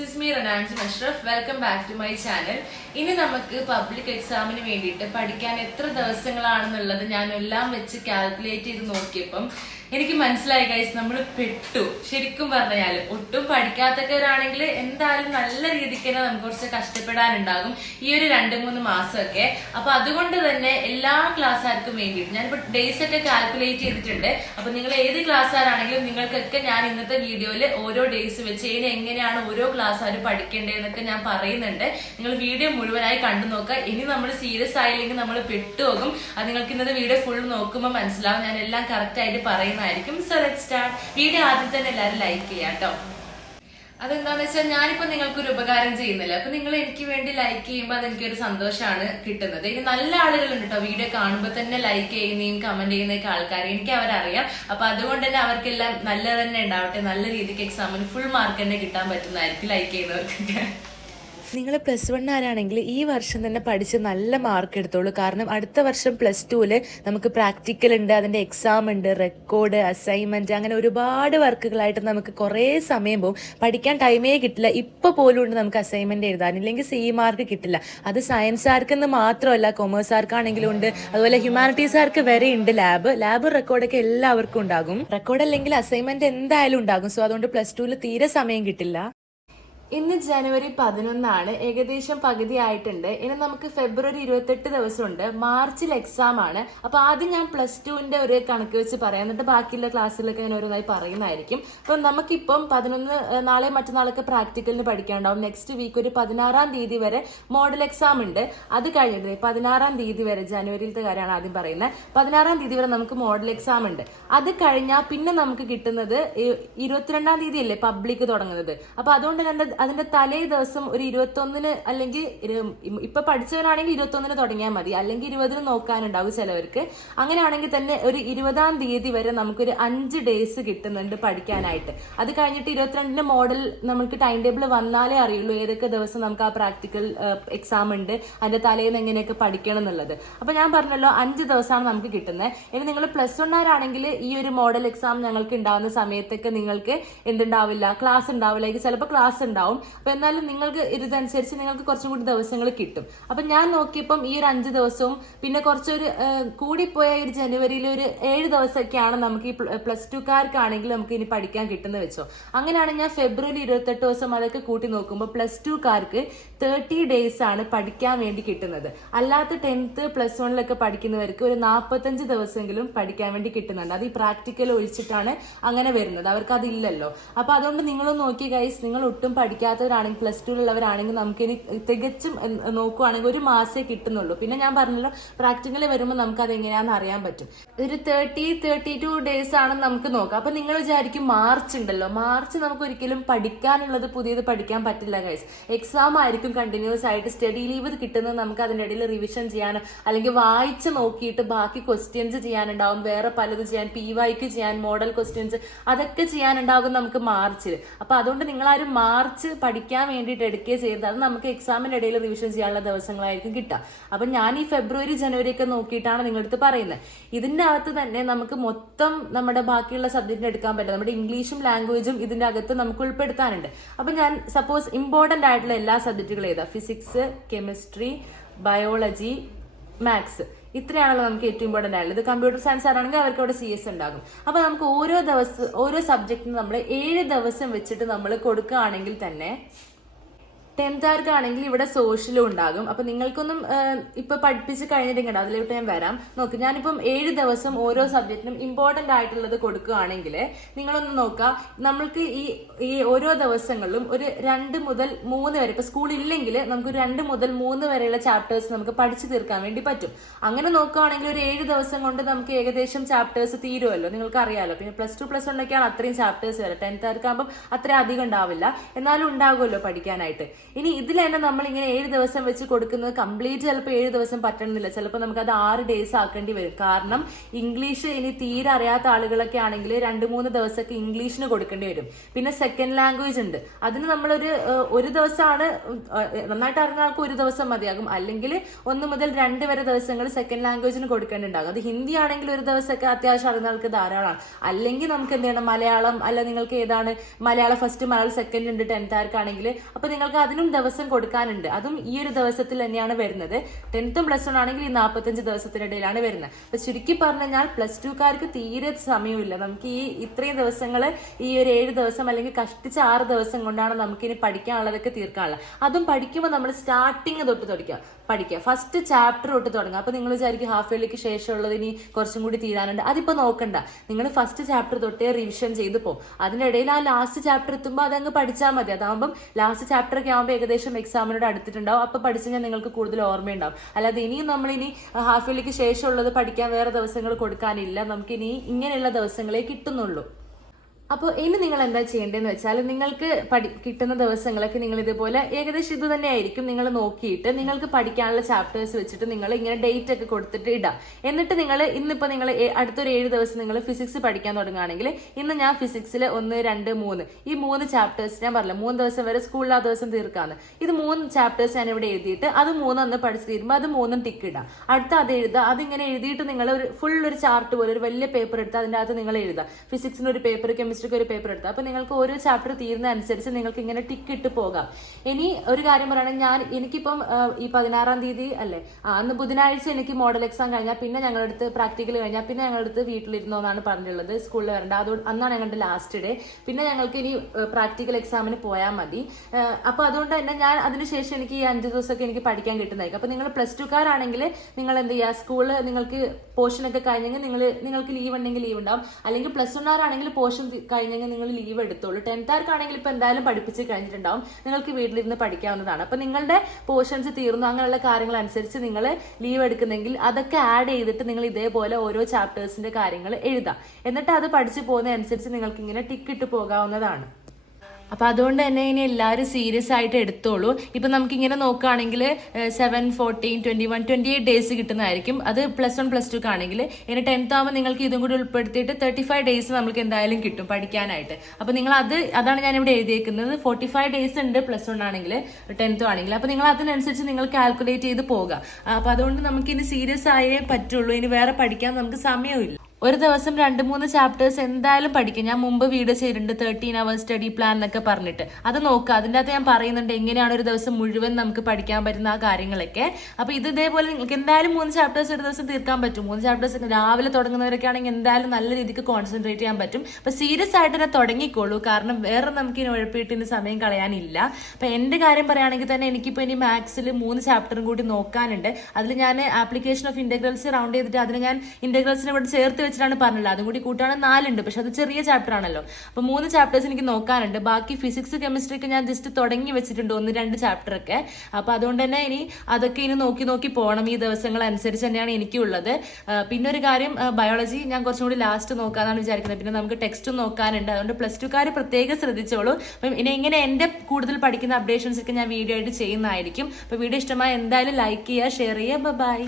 Is me റനാൻസ് Ashraf welcome back to my channel ഇനി നമുക്ക് public എക്സാമിന് വേണ്ടിയിട്ട് പഠിക്കാൻ എത്ര ദിവസങ്ങളാണെന്നുള്ളത് ഞാൻ എല്ലാം വെച്ച് കാൽക്കുലേറ്റ് ചെയ്ത് നോക്കിയപ്പം എനിക്ക് മനസ്സിലായി ഗൈസ് നമ്മൾ പെട്ടു. ശരിക്കും പറഞ്ഞാൽ ഒട്ടും പഠിക്കാത്തവരാണെങ്കിൽ എന്തായാലും നല്ല രീതിക്ക് തന്നെ നമുക്ക് കുറച്ച് കഷ്ടപ്പെടാനുണ്ടാകും ഈ ഒരു രണ്ട് മൂന്ന് മാസമൊക്കെ. അപ്പൊ അതുകൊണ്ട് തന്നെ എല്ലാ ക്ലാസ്സുകാർക്കും വേണ്ടിയിട്ട് ഞാനിപ്പോ ഡേയ്സ് ഒക്കെ കാൽക്കുലേറ്റ് ചെയ്തിട്ടുണ്ട്. അപ്പൊ നിങ്ങൾ ഏത് ക്ലാസ്സുകാരാണെങ്കിലും നിങ്ങൾക്കൊക്കെ ഞാൻ ഇന്നത്തെ വീഡിയോയിൽ ഓരോ ഡേയ്സ് വെച്ച് ഇതിന് എങ്ങനെയാണ് ഓരോ ക്ലാസ്സുകാർ പഠിക്കേണ്ടതെന്നൊക്കെ ഞാൻ പറയുന്നുണ്ട്. നിങ്ങൾ വീഡിയോ മുഴുവനായി കണ്ടു നോക്കുക. ഇനി നമ്മൾ സീരിയസ് ആയില്ലെങ്കിൽ നമ്മൾ പെട്ടുപോകും. അത് നിങ്ങൾക്ക് ഇന്നത്തെ വീഡിയോ ഫുൾ നോക്കുമ്പോൾ മനസ്സിലാവും. ഞാൻ എല്ലാം കറക്റ്റ് ആയിട്ട് പറയുന്നതായിരിക്കും സോ ലെറ്റ് സ്റ്റാർട്ട് വീഡിയോ ആദ്യം തന്നെ എല്ലാവരും ലൈക്ക് ചെയ്യാം കേട്ടോ. അതെന്താന്ന് വെച്ചാൽ ഞാനിപ്പോ നിങ്ങൾക്ക് ഒരു ഉപകാരം ചെയ്യുന്നില്ല. അപ്പൊ നിങ്ങൾ എനിക്ക് വേണ്ടി ലൈക്ക് ചെയ്യുമ്പോൾ അതെനിക്കൊരു സന്തോഷമാണ് കിട്ടുന്നത്. ഇനി നല്ല ആളുകളുണ്ട് കേട്ടോ വീഡിയോ കാണുമ്പോൾ തന്നെ ലൈക്ക് ചെയ്യുന്നതും കമന്റ് ചെയ്യുന്നതൊക്കെ ആൾക്കാരെ. എനിക്ക് അവരറിയാം. അപ്പൊ അതുകൊണ്ട് തന്നെ അവർക്കെല്ലാം നല്ല തന്നെ ഉണ്ടാവട്ടെ. നല്ല രീതിക്ക് എക്സാമിന് ഫുൾ മാർക്ക് തന്നെ കിട്ടാൻ പറ്റുന്നതായിരിക്കും ലൈക്ക് ചെയ്യുന്നവർക്കൊക്കെ. നിങ്ങൾ പ്ലസ് വൺ ആരാണെങ്കിൽ ഈ വർഷം തന്നെ പഠിച്ച് നല്ല മാർക്ക് എടുത്തോളൂ. കാരണം അടുത്ത വർഷം പ്ലസ് ടുവിൽ നമുക്ക് പ്രാക്ടിക്കൽ ഉണ്ട് അതിന്റെ എക്സാം ഉണ്ട് റെക്കോർഡ് അസൈൻമെന്റ് അങ്ങനെ ഒരുപാട് വർക്കുകളായിട്ട് നമുക്ക് കുറേ സമയം പോകും. പഠിക്കാൻ ടൈമേ കിട്ടില്ല. ഇപ്പോൾ പോലും ഉണ്ട് നമുക്ക് അസൈൻമെന്റ് എഴുതാൻ. ഇല്ലെങ്കിൽ സി മാർക്ക് കിട്ടില്ല. അത് സയൻസുകാർക്കെന്ന് മാത്രമല്ല കൊമേഴ്സുകാർക്കാണെങ്കിലും ഉണ്ട്. അതുപോലെ ഹ്യൂമാനിറ്റീസുകാർക്ക് വരെ ഉണ്ട് ലാബ് ലാബ് റെക്കോർഡൊക്കെ എല്ലാവർക്കും ഉണ്ടാകും. റെക്കോർഡ് അല്ലെങ്കിൽ അസൈൻമെന്റ് എന്തായാലും ഉണ്ടാകും. സോ അതുകൊണ്ട് പ്ലസ് ടുവിൽ തീരെ സമയം കിട്ടില്ല. ഇന്ന് ജനുവരി പതിനൊന്നാണ് ഏകദേശം പകുതി ആയിട്ടുണ്ട്. ഇനി നമുക്ക് ഫെബ്രുവരി ഇരുപത്തെട്ട് ദിവസമുണ്ട്. മാർച്ചിൽ എക്സാം ആണ്. അപ്പൊ ആദ്യം ഞാൻ പ്ലസ് ടുവിന്റെ ഒരു കണക്ക് വെച്ച് പറയാം. എന്നിട്ട് ബാക്കിയുള്ള ക്ലാസ്സിലൊക്കെ ഞാൻ ഓരോന്നായി പറയുന്നതായിരിക്കും. അപ്പൊ നമുക്കിപ്പം പതിനൊന്ന് നാളെ മറ്റന്നാളൊക്കെ പ്രാക്ടിക്കലിന് പഠിക്കാനുണ്ടാവും. നെക്സ്റ്റ് വീക്ക് ഒരു പതിനാറാം തീയതി വരെ മോഡൽ എക്സാം ഉണ്ട്. അത് കഴിഞ്ഞിട്ട് പതിനാറാം തീയതി വരെ ജനുവരിയിലത്തെ കാര്യമാണ് ആദ്യം പറയുന്നത്. പതിനാറാം തീയതി വരെ നമുക്ക് മോഡൽ എക്സാം ഉണ്ട്. അത് കഴിഞ്ഞാൽ പിന്നെ നമുക്ക് കിട്ടുന്നത് ഇരുപത്തിരണ്ടാം തീയതി അല്ലേ പബ്ലിക് തുടങ്ങുന്നത്. അപ്പൊ അതുകൊണ്ട് തന്നെ അതിന്റെ തലേ ദിവസം ഒരു ഇരുപത്തൊന്നിന് അല്ലെങ്കിൽ ഇപ്പൊ പഠിച്ചവരാണെങ്കിൽ ഇരുപത്തൊന്നിന് തുടങ്ങിയാൽ മതി. അല്ലെങ്കിൽ ഇരുപതിന് നോക്കാനുണ്ടാവും ചിലവർക്ക്. അങ്ങനെയാണെങ്കിൽ തന്നെ ഒരു ഇരുപതാം തീയതി വരെ നമുക്കൊരു അഞ്ച് ഡേയ്സ് കിട്ടുന്നുണ്ട് പഠിക്കാനായിട്ട്. അത് കഴിഞ്ഞിട്ട് ഇരുപത്തിരണ്ടിന് മോഡൽ നമുക്ക് ടൈം ടേബിൾ വന്നാലേ അറിയുള്ളൂ ഏതൊക്കെ ദിവസം നമുക്ക് ആ പ്രാക്ടിക്കൽ എക്സാം ഉണ്ട്. അതിന്റെ തലേന്ന് എങ്ങനെയൊക്കെ പഠിക്കണം എന്നുള്ളത്. അപ്പൊ ഞാൻ പറഞ്ഞല്ലോ അഞ്ച് ദിവസമാണ് നമുക്ക് കിട്ടുന്നത്. ഇനി നിങ്ങൾ പ്ലസ് വണ്ണാരാണെങ്കിൽ ഈ ഒരു മോഡൽ എക്സാം ഞങ്ങൾക്ക് ഉണ്ടാവുന്ന സമയത്തൊക്കെ നിങ്ങൾക്ക് എന്തുണ്ടാവില്ല? ക്ലാസ് ഉണ്ടാവില്ല. ചിലപ്പോൾ ക്ലാസ് ഉണ്ടാവും. അപ്പൊ എന്നാലും നിങ്ങൾക്ക് ഇതനുസരിച്ച് നിങ്ങൾക്ക് കുറച്ചും കൂടി ദിവസങ്ങൾ കിട്ടും. അപ്പൊ ഞാൻ നോക്കിയപ്പം ഈ ഒരു അഞ്ച് ദിവസവും പിന്നെ കുറച്ചൊരു കൂടി കൂടിപ്പോയ ഒരു ജനുവരിയിൽ ഒരു ഏഴ് ദിവസമൊക്കെയാണ് നമുക്ക് ഈ പ്ലസ് ടുക്കാർക്കാണെങ്കിൽ നമുക്ക് ഇനി പഠിക്കാൻ കിട്ടുന്നത് വെച്ചോ. അങ്ങനെയാണ് ഞാൻ ഫെബ്രുവരി ഇരുപത്തെട്ട് ദിവസം അതൊക്കെ കൂട്ടി നോക്കുമ്പോൾ പ്ലസ് ടുക്കാർക്ക് തേർട്ടി ഡേയ്സ് ആണ് പഠിക്കാൻ വേണ്ടി കിട്ടുന്നത്. അല്ലാത്ത ടെൻത്ത് പ്ലസ് വണ്ണിലൊക്കെ പഠിക്കുന്നവർക്ക് ഒരു നാൽപ്പത്തഞ്ച് ദിവസമെങ്കിലും പഠിക്കാൻ വേണ്ടി കിട്ടുന്നുണ്ട്. അത് ഈ പ്രാക്ടിക്കൽ ഒഴിച്ചിട്ടാണ് അങ്ങനെ വരുന്നത്. അവർക്ക് അതില്ലല്ലോ അപ്പൊ അതുകൊണ്ട് നിങ്ങളും നോക്കി ഗൈസ് നിങ്ങൾ ഒട്ടും പഠിക്കാത്തവരാണെങ്കിൽ പ്ലസ് ടുവിലുള്ളവരാണെങ്കിൽ നമുക്ക് ഇനി തികച്ചും നോക്കുവാണെങ്കിൽ ഒരു മാസേ കിട്ടുന്നുള്ളൂ. പിന്നെ ഞാൻ പറഞ്ഞല്ലോ പ്രാക്ടിക്കലി വരുമ്പോൾ നമുക്ക് അത് എങ്ങനെയാണെന്ന് അറിയാൻ പറ്റും. ഒരു തേർട്ടി തേർട്ടി ടു ഡേയ്സ് ആണെന്ന് നമുക്ക് നോക്കാം. അപ്പൊ നിങ്ങൾ വിചാരിക്കും മാർച്ച് ഉണ്ടല്ലോ. മാർച്ച് നമുക്ക് ഒരിക്കലും പഠിക്കാനുള്ളത് പുതിയത് പഠിക്കാൻ പറ്റില്ല ഗൈസ് എക്സാം ആയിരിക്കും കണ്ടിന്യൂസ് ആയിട്ട് സ്റ്റഡി ലീവ് കിട്ടുന്നത് നമുക്ക് അതിന്റെ ഇടയിൽ റിവിഷൻ ചെയ്യാൻ അല്ലെങ്കിൽ വായിച്ച് നോക്കിയിട്ട് ബാക്കി ക്വസ്റ്റ്യൻസ് ചെയ്യാനുണ്ടാവും. വേറെ പലത് ചെയ്യാൻ പി വൈക്ക് ചെയ്യാൻ മോഡൽ ക്വസ്റ്റ്യൻസ് അതൊക്കെ ചെയ്യാനുണ്ടാകും നമുക്ക് മാർച്ചിൽ അപ്പൊ അതുകൊണ്ട് നിങ്ങൾ ആരും മാർച്ച് പഠിക്കാൻ വേണ്ടിയിട്ട് എടുക്കുക ചെയ്യരുത്. അത് നമുക്ക് എക്സാമിന്റെ ഇടയിൽ റിവിഷൻ ചെയ്യാനുള്ള ദിവസങ്ങളായിരിക്കും കിട്ടുക. അപ്പൊ ഞാൻ ഈ ഫെബ്രുവരി ജനുവരി ഒക്കെ നോക്കിയിട്ടാണ് നിങ്ങളുടെ അടുത്ത് പറയുന്നത്. ഇതിന്റെ അകത്ത് തന്നെ നമുക്ക് മൊത്തം നമ്മുടെ ബാക്കിയുള്ള സബ്ജക്റ്റിന് എടുക്കാൻ പറ്റില്ല. നമ്മുടെ ഇംഗ്ലീഷും ലാംഗ്വേജും ഇതിന്റെ അകത്ത് നമുക്ക് ഉൾപ്പെടുത്താനുണ്ട്. അപ്പൊ ഞാൻ സപ്പോസ് ഇമ്പോർട്ടന്റ് ആയിട്ടുള്ള എല്ലാ സബ്ജക്റ്റുകളും ഏതാ? ഫിസിക്സ് കെമിസ്ട്രി ബയോളജി മാത്സ് ഇത്രയാണല്ലോ നമുക്ക് ഏറ്റവും ഇമ്പോർട്ടന്റ് ആയിട്ടുള്ളത്. ഇത് കമ്പ്യൂട്ടർ സയൻസ് ആണെങ്കിൽ അവർക്ക് അവിടെ സി എസ് ഉണ്ടാകും. അപ്പോൾ നമുക്ക് ഓരോ ദിവസം ഓരോ സബ്ജക്റ്റിന് നമ്മൾ ഏഴ് ദിവസം വെച്ചിട്ട് നമ്മൾ കൊടുക്കുകയാണെങ്കിൽ തന്നെ ടെൻത്തുകാർക്കാണെങ്കിൽ ഇവിടെ സോഷ്യലും ഉണ്ടാകും. അപ്പൊ നിങ്ങൾക്കൊന്നും ഇപ്പൊ പഠിപ്പിച്ച് കഴിഞ്ഞിട്ടുണ്ടോ അതിലോട്ട് ഞാൻ വരാം. നോക്ക് ഞാനിപ്പം ഏഴ് ദിവസം ഓരോ സബ്ജക്റ്റിനും ഇമ്പോർട്ടന്റ് ആയിട്ടുള്ളത് കൊടുക്കുകയാണെങ്കിൽ നിങ്ങളൊന്ന് നോക്കുക നമ്മൾക്ക് ഈ ഈ ഓരോ ദിവസങ്ങളിലും ഒരു രണ്ട് മുതൽ മൂന്ന് വരെ ഇപ്പൊ സ്കൂൾ ഇല്ലെങ്കിൽ നമുക്ക് രണ്ട് മുതൽ മൂന്ന് വരെയുള്ള ചാപ്റ്റേഴ്സ് നമുക്ക് പഠിച്ചു തീർക്കാൻ വേണ്ടി പറ്റും. അങ്ങനെ നോക്കുകയാണെങ്കിൽ ഒരു ഏഴ് ദിവസം കൊണ്ട് നമുക്ക് ഏകദേശം ചാപ്റ്റേഴ്സ് തീരുമല്ലോ നിങ്ങൾക്ക് അറിയാമല്ലോ പിന്നെ പ്ലസ് ടു പ്ലസ് വണ്ണൊക്കെയാണ് അത്രയും ചാപ്റ്റേഴ്സ് വരെ. ടെൻത്തുകാർക്കാകുമ്പോൾ അത്ര അധികം ഉണ്ടാവില്ല. എന്നാലും ഉണ്ടാകുമല്ലോ പഠിക്കാനായിട്ട്. ഇനി ഇതിൽ തന്നെ നമ്മൾ ഇങ്ങനെ ഏഴ് ദിവസം വെച്ച് കൊടുക്കുന്നത് കംപ്ലീറ്റ് ചിലപ്പോൾ ഏഴ് ദിവസം പറ്റണമെന്നില്ല ചിലപ്പോൾ നമുക്ക് അത് ആറ് ഡേയ്സ് ആക്കേണ്ടി വരും. കാരണം ഇംഗ്ലീഷ് ഇനി തീരെ അറിയാത്ത ആളുകളൊക്കെ ആണെങ്കിൽ രണ്ട് മൂന്ന് ദിവസമൊക്കെ ഇംഗ്ലീഷിന് കൊടുക്കേണ്ടി വരും. പിന്നെ സെക്കൻഡ് ലാംഗ്വേജ് ഉണ്ട്. അതിന് നമ്മളൊരു ഒരു ദിവസമാണ് നന്നായിട്ട് അറിഞ്ഞ ആൾക്ക് ഒരു ദിവസം മതിയാകും. അല്ലെങ്കിൽ ഒന്ന് മുതൽ രണ്ട് വരെ ദിവസങ്ങൾ സെക്കൻഡ് ലാംഗ്വേജിന് കൊടുക്കേണ്ടിണ്ടാകും. അത് ഹിന്ദി ആണെങ്കിൽ ഒരു ദിവസമൊക്കെ അത്യാവശ്യം അറിയുന്ന ആൾക്ക് ധാരാളമാണ്. അല്ലെങ്കിൽ നമുക്ക് എന്ത് ചെയ്യണം? മലയാളം അല്ല നിങ്ങൾക്ക് ഏതാണ്? മലയാളം ഫസ്റ്റ് മലയാളം സെക്കൻഡ് ഉണ്ട് ടെൻത്ത് ആർക്കാണെങ്കിൽ. അപ്പൊ നിങ്ങൾക്ക് അതിനും ദിവസം കൊടുക്കാനുണ്ട്. അതും ഈ ഒരു ദിവസത്തിൽ തന്നെയാണ് വരുന്നത്. ടെൻത്തും പ്ലസ് വൺ ആണെങ്കിൽ ഈ നാൽപ്പത്തഞ്ച് ദിവസത്തിനിടയിലാണ് വരുന്നത്. അപ്പൊ ചുരുക്കി പറഞ്ഞാൽ കഴിഞ്ഞാൽ പ്ലസ് ടുക്കാർക്ക് തീരെ സമയമില്ല. നമുക്ക് ഈ ഇത്രയും ദിവസങ്ങൾ ഈ ഒരു ഏഴ് ദിവസം അല്ലെങ്കിൽ കഷ്ടിച്ച് ആറ് ദിവസം കൊണ്ടാണ് നമുക്കിനി പഠിക്കാനുള്ളതൊക്കെ തീർക്കാനുള്ളത്. അതും പഠിക്കുമ്പോൾ നമ്മൾ സ്റ്റാർട്ടിങ് തൊട്ട് തുടക്കുക പഠിക്കുക. ഫസ്റ്റ് ചാപ്റ്റർ തൊട്ട് തുടങ്ങുക. അപ്പൊ നിങ്ങൾ വിചാരിക്കും ഹാഫ് ഇയർലിക്ക് ശേഷമുള്ളത് ഇനി കുറച്ചും കൂടി തീരാനുണ്ട്. അതിപ്പോ നോക്കണ്ട. നിങ്ങൾ ഫസ്റ്റ് ചാപ്റ്റർ തൊട്ടേ റിവിഷൻ ചെയ്ത് പോകും അതിനിടയിൽ ആ ലാസ്റ്റ് ചാപ്റ്റർ എത്തുമ്പോൾ അതങ്ങ് പഠിച്ചാൽ മതി. അതാകുമ്പം ലാസ്റ്റ് ചാപ്റ്റർ ഒക്കെ ആകുമ്പോൾ ഏകദേശം എക്സാമിനോട് അടുത്തിട്ടുണ്ടാവും. അപ്പൊ പഠിച്ചു കഴിഞ്ഞാൽ നിങ്ങൾക്ക് കൂടുതൽ ഓർമ്മയുണ്ടാവും. അല്ലാതെ ഇനിയും നമ്മൾ ഇനി ഹാഫ് ഇയർലിക്ക് ശേഷമുള്ളത് പഠിക്കാൻ വേറെ ദിവസങ്ങൾ കൊടുക്കാനില്ല. നമുക്കിനി ഇങ്ങനെയുള്ള ദിവസങ്ങളെ കിട്ടുന്നുള്ളൂ. അപ്പോൾ ഇനി നിങ്ങൾ എന്താ ചെയ്യേണ്ടതെന്ന് വെച്ചാൽ നിങ്ങൾക്ക് പഠി കിട്ടുന്ന ദിവസങ്ങളൊക്കെ നിങ്ങൾ ഇതുപോലെ ഏകദേശം ഇത് തന്നെ ആയിരിക്കും. നിങ്ങൾ നോക്കിയിട്ട് നിങ്ങൾക്ക് പഠിക്കാനുള്ള ചാപ്റ്റേഴ്സ് വെച്ചിട്ട് നിങ്ങൾ ഇങ്ങനെ ഡേറ്റ് ഒക്കെ കൊടുത്തിട്ട് ഇടാം. എന്നിട്ട് നിങ്ങൾ ഇന്നിപ്പോൾ നിങ്ങൾ അടുത്തൊരു ഏഴ് ദിവസം നിങ്ങൾ ഫിസിക്സ് പഠിക്കാൻ തുടങ്ങുകയാണെങ്കിൽ ഇന്ന് ഞാൻ ഫിസിക്സിൽ ഒന്ന് രണ്ട് മൂന്ന്. ഈ മൂന്ന് ചാപ്റ്റേഴ്സ് ഞാൻ പറഞ്ഞു മൂന്ന് ദിവസം വരെ സ്കൂളിൽ ആ ദിവസം തീർക്കാമെന്ന് ഇത് മൂന്ന് ചാപ്റ്റേഴ്സ് ഞാൻ ഇവിടെ എഴുതിയിട്ട് അത് മൂന്നും ഒന്ന് പഠിച്ച് തീരുമ്പോൾ അത് മൂന്നും ടിക്ക് ഇടാം. അടുത്ത അത് എഴുതുക. അതിങ്ങനെ എഴുതിയിട്ട് നിങ്ങൾ ഒരു ഫുൾ ഒരു ചാർട്ട് പോലെ ഒരു വലിയ പേപ്പർ എടുത്ത് അതിന്റെ അകത്ത് നിങ്ങൾ എഴുതുക. ഫിസിക്സിന് ഒരു പേപ്പർ കെമിസ്ട്രിക്ക് ഒരു പേപ്പർ എടുത്താൽ അപ്പോൾ നിങ്ങൾക്ക് ഓരോ ചാപ്റ്റർ തീരുന്ന അനുസരിച്ച് നിങ്ങൾക്ക് ഇങ്ങനെ ടിക്ക് ഇട്ട് പോകാം. ഇനി ഒരു കാര്യം പറയുകയാണെങ്കിൽ ഞാൻ എനിക്കിപ്പം ഈ പതിനാറാം തീയതി അല്ലേ അന്ന് ബുധനാഴ്ച എനിക്ക് മോഡൽ എക്സാം കഴിഞ്ഞാൽ പിന്നെ ഞങ്ങളുടെ അടുത്ത് പ്രാക്ടിക്കൽ കഴിഞ്ഞാൽ പിന്നെ ഞങ്ങളുടെ അടുത്ത് വീട്ടിലിരുന്നോ എന്നാണ് പറഞ്ഞിട്ടുള്ളത്. സ്കൂളിൽ വരേണ്ട. അതുകൊണ്ട് അന്നാണ് ഞങ്ങളുടെ ലാസ്റ്റ് ഡേ പിന്നെ ഞങ്ങൾക്ക് ഇനി പ്രാക്ടിക്കൽ എക്സാമിന് പോയാൽ മതി. അപ്പോൾ അതുകൊണ്ട് തന്നെ ഞാൻ അതിനുശേഷം എനിക്ക് ഈ അഞ്ച് ദിവസമൊക്കെ എനിക്ക് പഠിക്കാൻ കിട്ടുന്നതായിരിക്കും. അപ്പോൾ നിങ്ങൾ പ്ലസ് ടുക്കാരാണെങ്കിൽ നിങ്ങൾ എന്ത് ചെയ്യുക സ്കൂളിൽ നിങ്ങൾക്ക് പോർഷൻ ഒക്കെ കഴിഞ്ഞെങ്കിൽ നിങ്ങൾ നിങ്ങൾക്ക് ലീവ് ഉണ്ടെങ്കിൽ ലീവ് ഉണ്ടാവും. അല്ലെങ്കിൽ പ്ലസ് വണ്ണാറാണെങ്കിൽ പോർഷൻ കഴിഞ്ഞെങ്കിൽ നിങ്ങൾ ലീവ് എടുത്തോളൂ. ടെൻത്താർക്കാണെങ്കിൽ ഇപ്പോൾ എന്തായാലും പഠിപ്പിച്ച് കഴിഞ്ഞിട്ടുണ്ടാവും. നിങ്ങൾക്ക് വീട്ടിലിരുന്ന് പഠിക്കാവുന്നതാണ്. അപ്പോൾ നിങ്ങളുടെ പോർഷൻസ് തീർന്നു. അങ്ങനെയുള്ള കാര്യങ്ങൾ അനുസരിച്ച് നിങ്ങൾ ലീവ് എടുക്കുന്നെങ്കിൽ അതൊക്കെ ആഡ് ചെയ്തിട്ട് നിങ്ങൾ ഇതേപോലെ ഓരോ ചാപ്റ്റേഴ്സിന്റെ കാര്യങ്ങൾ എഴുതാം. എന്നിട്ട് അത് പഠിച്ചു പോകുന്ന അനുസരിച്ച് നിങ്ങൾക്ക് ഇങ്ങനെ ടിക്കിട്ട് പോകാവുന്നതാണ്. അപ്പൊ അതുകൊണ്ട് തന്നെ ഇനി എല്ലാവരും സീരിയസ് ആയിട്ട് എടുത്തോളൂ. ഇപ്പൊ നമുക്ക് ഇങ്ങനെ നോക്കുകയാണെങ്കിൽ seven fourteen twenty one twenty eight days കിട്ടുന്നതായിരിക്കും. അത് പ്ലസ് വൺ പ്ലസ് ടു ആണെങ്കിൽ ഇനി ടെൻത്ത് ആകുമ്പോൾ നിങ്ങൾക്ക് ഇതും കൂടി ഉൾപ്പെടുത്തിയിട്ട് തേർട്ടി ഫൈവ് ഡേയ്സ് നമുക്ക് എന്തായാലും കിട്ടും പഠിക്കാനായിട്ട്. അപ്പൊ നിങ്ങൾ അത് അതാണ് ഞാൻ ഇവിടെ എഴുതിയേക്കുന്നത്. ഫോർട്ടി ഫൈവ് ഡേയ്സ് ഉണ്ട് പ്ലസ് വൺ ആണെങ്കിൽ ടെൻത്തും ആണെങ്കിൽ. അപ്പൊ നിങ്ങൾ അതിനനുസരിച്ച് നിങ്ങൾ കാൽക്കുലേറ്റ് ചെയ്ത് പോകുക അപ്പൊ അതുകൊണ്ട് നമുക്ക് ഇനി സീരിയസ് ആയേ പറ്റുള്ളൂ. ഇനി വേറെ പഠിക്കാൻ നമുക്ക് സമയമില്ല. ഒരു ദിവസം രണ്ട് മൂന്ന് ചാപ്റ്റേഴ്സ് എന്തായാലും പഠിക്കും. ഞാൻ മുമ്പ് വീഡിയോ ചെയ്തിട്ടുണ്ട് തേർട്ടീൻ അവേഴ്സ് സ്റ്റഡി പ്ലാൻ എന്നൊക്കെ പറഞ്ഞിട്ട്. അത് നോക്കുക അതിന്റെ അകത്ത് ഞാൻ പറയുന്നുണ്ട് എങ്ങനെയാണ് ഒരു ദിവസം മുഴുവൻ നമുക്ക് പഠിക്കാൻ പറ്റുന്ന ആ കാര്യങ്ങളൊക്കെ. അപ്പോൾ ഇത് ഇതേപോലെ നിങ്ങൾക്ക് എന്തായാലും മൂന്ന് ചാപ്റ്റേഴ്സ് ഒരു ദിവസം തീർക്കാൻ പറ്റും. മൂന്ന് ചാപ്റ്റേഴ്സ് രാവിലെ തുടങ്ങുന്നവരൊക്കെ ആണെങ്കിൽ എന്തായാലും നല്ല രീതിക്ക് കോൺസെൻട്രേറ്റ് ചെയ്യാൻ പറ്റും. അപ്പോൾ സീരിയസ് ആയിട്ട് തന്നെ തുടങ്ങിക്കോളൂ. കാരണം വേറെ നമുക്ക് ഇനി ഉഴപ്പിട്ടിന് സമയം കളയാനില്ല. അപ്പോൾ എന്റെ കാര്യം പറയുകയാണെങ്കിൽ തന്നെ എനിക്കിപ്പോൾ ഇനി മാത്സിൽ മൂന്ന് ചാപ്റ്ററും കൂടി നോക്കാനുണ്ട്. അതിൽ ഞാൻ ആപ്ലിക്കേഷൻ ഓഫ് ഇന്റഗ്രൽസ് റൗണ്ട് ചെയ്തിട്ട് അതിന് ഞാൻ ഇന്റഗ്രൽസിനെ ഇവിടെ ചേർത്ത് വെച്ചിട്ടാണ് പറഞ്ഞില്ല അതും കൂടി കൂട്ടാണ് നാലുണ്ട്. പക്ഷെ അത് ചെറിയ ചാപ്റ്റർ ആണല്ലോ. അപ്പോൾ മൂന്ന് ചാപ്റ്റേഴ്സ് എനിക്ക് നോക്കാനുണ്ട്. ബാക്കി ഫിസിക്സ് കെമിസ്ട്രി ഒക്കെ ഞാൻ ജസ്റ്റ് തുടങ്ങി വെച്ചിട്ടുണ്ട് ഒന്ന് രണ്ട് ചാപ്റ്റർ ഒക്കെ. അപ്പോൾ അതുകൊണ്ട് തന്നെ ഇനി അതൊക്കെ ഇനി നോക്കി നോക്കി പോകണം. ഈ ദിവസങ്ങൾ അനുസരിച്ച് തന്നെയാണ് എനിക്കുള്ളത്. പിന്നെ ഒരു കാര്യം ബയോളജി ഞാൻ കുറച്ചും കൂടി ലാസ്റ്റ് നോക്കാന്നാണ് വിചാരിക്കുന്നത്. പിന്നെ നമുക്ക് ടെക്സ്റ്റും നോക്കാനുണ്ട്. അതുകൊണ്ട് പ്ലസ് ടുക്കാർ പ്രത്യേകം ശ്രദ്ധിച്ചോളൂ. അപ്പം ഇനി ഇങ്ങനെ എന്റെ കൂടുതൽ പഠിക്കുന്ന അപ്ഡേഷൻസ് ഒക്കെ ഞാൻ വീഡിയോ ആയിട്ട് ചെയ്യുന്നതായിരിക്കും. അപ്പോൾ വീഡിയോ ഇഷ്ടമായ എന്തായാലും ലൈക്ക് ചെയ്യുക ഷെയർ ചെയ്യുക. ബൈ